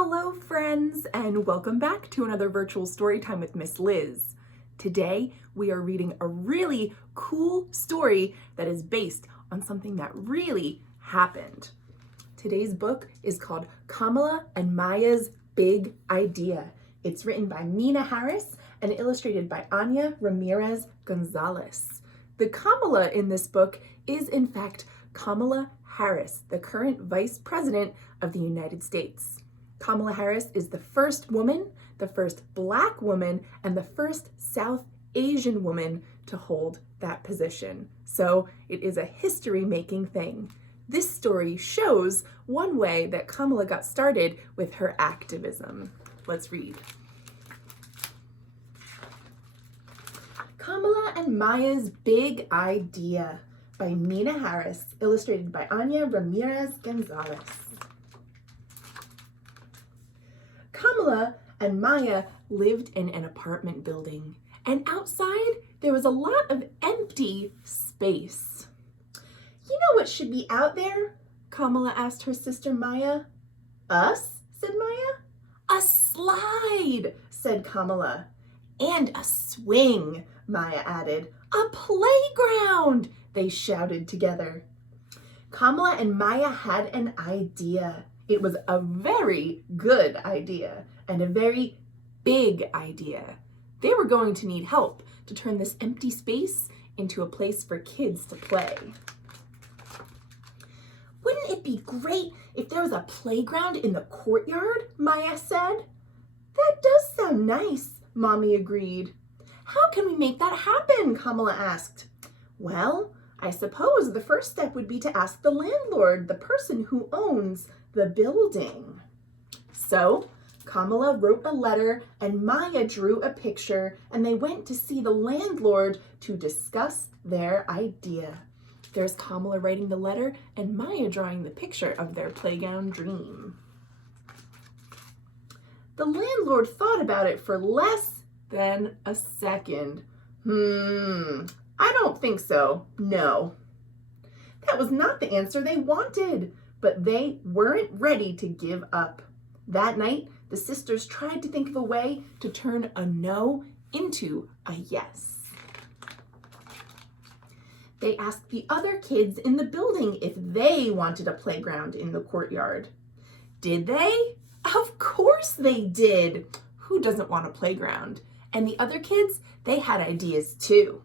Hello friends, and welcome back to another virtual story time with Miss Liz. Today we are reading a really cool story that is based on something that really happened. Today's book is called Kamala and Maya's Big Idea. It's written by Meena Harris and illustrated by Ana Ramírez González. The Kamala in this book is in fact Kamala Harris, the current Vice President of the United States. Kamala Harris is the first woman, the first Black woman, and the first South Asian woman to hold that position. So it is a history-making thing. This story shows one way that Kamala got started with her activism. Let's read. Kamala and Maya's Big Idea by Meena Harris, illustrated by Ana Ramírez González. Kamala and Maya lived in an apartment building, and outside there was a lot of empty space. You know what should be out there? Kamala asked her sister Maya. Us? Said Maya. A slide, said Kamala. And a swing, Maya added. A playground, they shouted together. Kamala and Maya had an idea. It was a very good idea and a very big idea. They were going to need help to turn this empty space into a place for kids to play. Wouldn't it be great if there was a playground in the courtyard? Maya said. That does sound nice, Mommy agreed. How can we make that happen? Kamala asked. Well, I suppose the first step would be to ask the landlord, the person who owns the building. So Kamala wrote a letter and Maya drew a picture, and they went to see the landlord to discuss their idea. There's Kamala writing the letter and Maya drawing the picture of their playground dream. The landlord thought about it for less than a second. I don't think so, no. That was not the answer they wanted, but they weren't ready to give up. That night, the sisters tried to think of a way to turn a no into a yes. They asked the other kids in the building if they wanted a playground in the courtyard. Did they? Of course they did. Who doesn't want a playground? And the other kids, they had ideas too.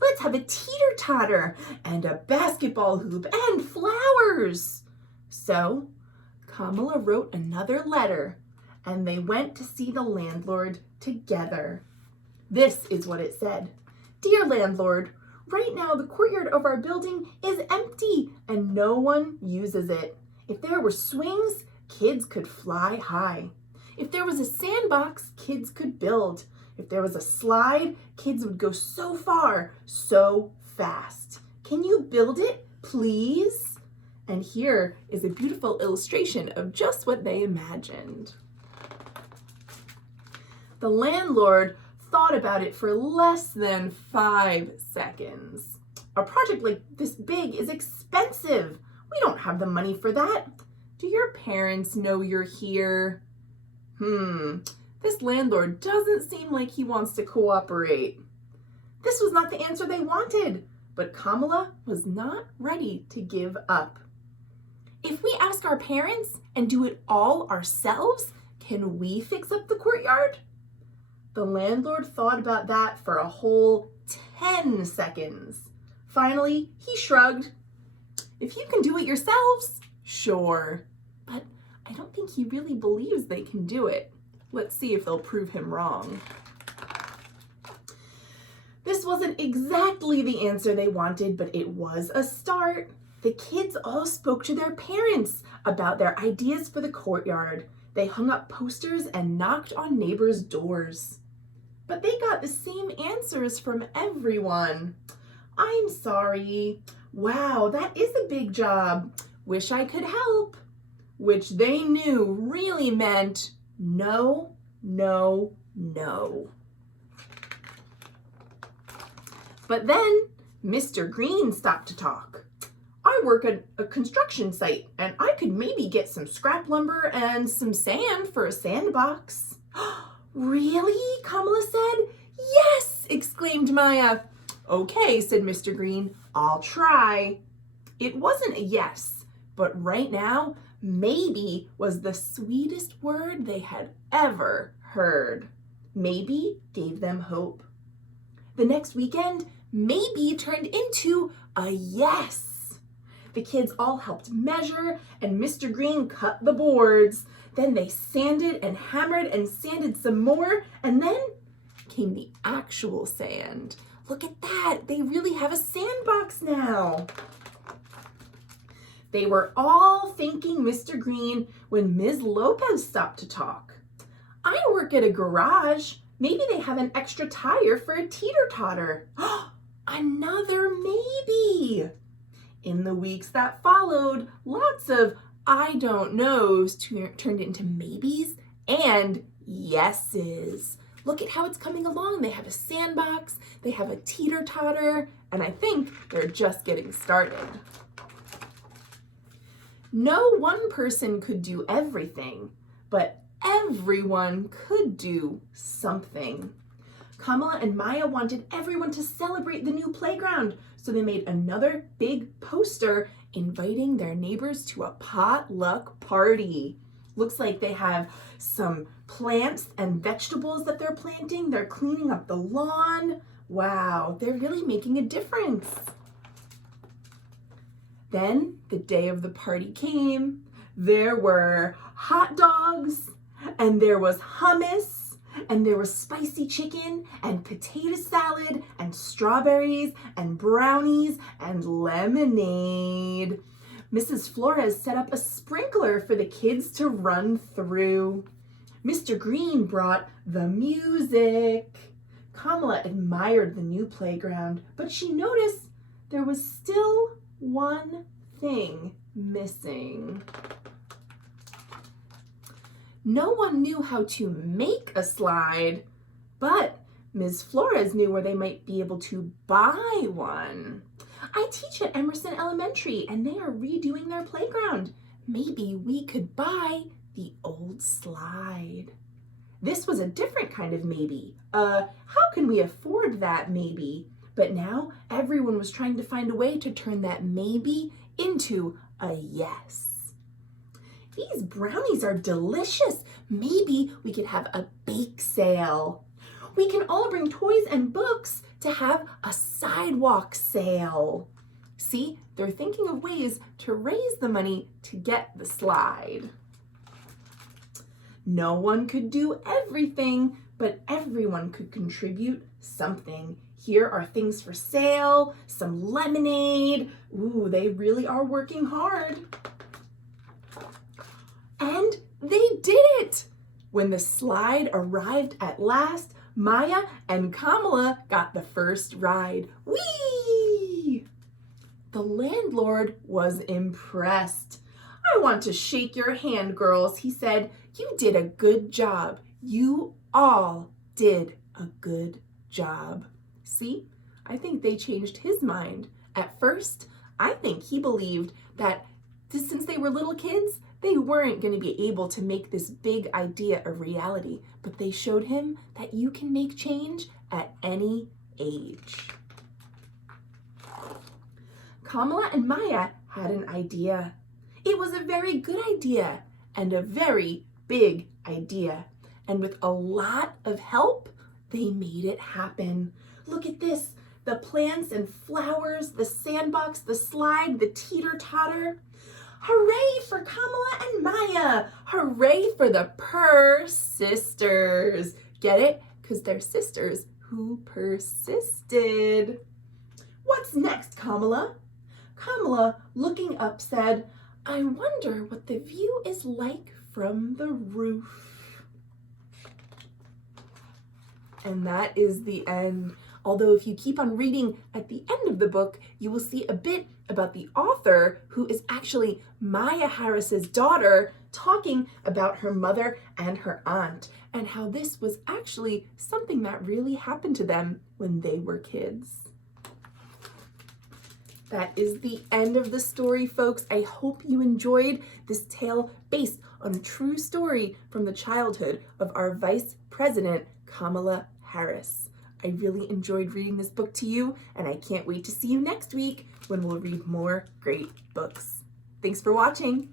Let's have a teeter-totter and a basketball hoop and flowers. So Kamala wrote another letter and they went to see the landlord together. This is what it said. Dear landlord, right now the courtyard of our building is empty and no one uses it. If there were swings, kids could fly high. If there was a sandbox, kids could build. If there was a slide, kids would go so far, so fast. Can you build it, please? And here is a beautiful illustration of just what they imagined. The landlord thought about it for less than 5 seconds. A project like this big is expensive. We don't have the money for that. Do your parents know you're here? This landlord doesn't seem like he wants to cooperate. This was not the answer they wanted, but Kamala was not ready to give up. If we ask our parents and do it all ourselves, can we fix up the courtyard? The landlord thought about that for a whole 10 seconds. Finally, he shrugged. If you can do it yourselves, sure. But I don't think he really believes they can do it. Let's see if they'll prove him wrong. This wasn't exactly the answer they wanted, but it was a start. The kids all spoke to their parents about their ideas for the courtyard. They hung up posters and knocked on neighbors' doors. But they got the same answers from everyone. I'm sorry. Wow, that is a big job. Wish I could help. Which they knew really meant no, no, no. But then Mr. Green stopped to talk. I work at a construction site and I could maybe get some scrap lumber and some sand for a sandbox. Really? Kamala said. Yes, exclaimed Maya. Okay, said Mr. Green, I'll try. It wasn't a yes, but right now, maybe was the sweetest word they had ever heard. Maybe gave them hope. The next weekend, maybe turned into a yes. The kids all helped measure and Mr. Green cut the boards. Then they sanded and hammered and sanded some more, and then came the actual sand. Look at that, they really have a sandbox now. They were all thanking Mr. Green when Ms. Lopez stopped to talk. I work at a garage. Maybe they have an extra tire for a teeter-totter. Another maybe. In the weeks that followed, lots of I don't knows turned into maybes and yeses. Look at how it's coming along. They have a sandbox, they have a teeter-totter, and I think they're just getting started. No one person could do everything, but everyone could do something. Kamala and Maya wanted everyone to celebrate the new playground, so they made another big poster inviting their neighbors to a potluck party. Looks like they have some plants and vegetables that they're planting. They're cleaning up the lawn. Wow, they're really making a difference. Then the day of the party came. There were hot dogs, and there was hummus, and there was spicy chicken, and potato salad, and strawberries, and brownies, and lemonade. Mrs. Flores set up a sprinkler for the kids to run through. Mr. Green brought the music. Kamala admired the new playground, but she noticed there was still one thing missing. No one knew how to make a slide, but Ms. Flores knew where they might be able to buy one. I teach at Emerson Elementary and they are redoing their playground. Maybe we could buy the old slide. This was a different kind of maybe. How can we afford that maybe? But now everyone was trying to find a way to turn that maybe into a yes. These brownies are delicious. Maybe we could have a bake sale. We can all bring toys and books to have a sidewalk sale. See, they're thinking of ways to raise the money to get the slide. No one could do everything, but everyone could contribute something. Here are things for sale, some lemonade. Ooh, they really are working hard. And they did it! When the slide arrived at last, Maya and Kamala got the first ride. Whee! The landlord was impressed. I want to shake your hand, girls, he said. You did a good job. You all did a good job. See, I think they changed his mind. At first, I think he believed that since they were little kids, they weren't going to be able to make this big idea a reality, but they showed him that you can make change at any age. Kamala and Maya had an idea. It was a very good idea and a very big idea. And with a lot of help, they made it happen. Look at this, the plants and flowers, the sandbox, the slide, the teeter-totter. Hooray for Kamala and Maya! Hooray for the Persisters! Get it? Because they're sisters who persisted. What's next, Kamala? Kamala, looking up, said, I wonder what the view is like from the roof. And that is the end. Although if you keep on reading at the end of the book, you will see a bit about the author, who is actually Meena Harris's daughter, talking about her mother and her aunt, and how this was actually something that really happened to them when they were kids. That is the end of the story, folks. I hope you enjoyed this tale based on a true story from the childhood of our Vice President, Kamala Harris. I really enjoyed reading this book to you, and I can't wait to see you next week when we'll read more great books. Thanks for watching.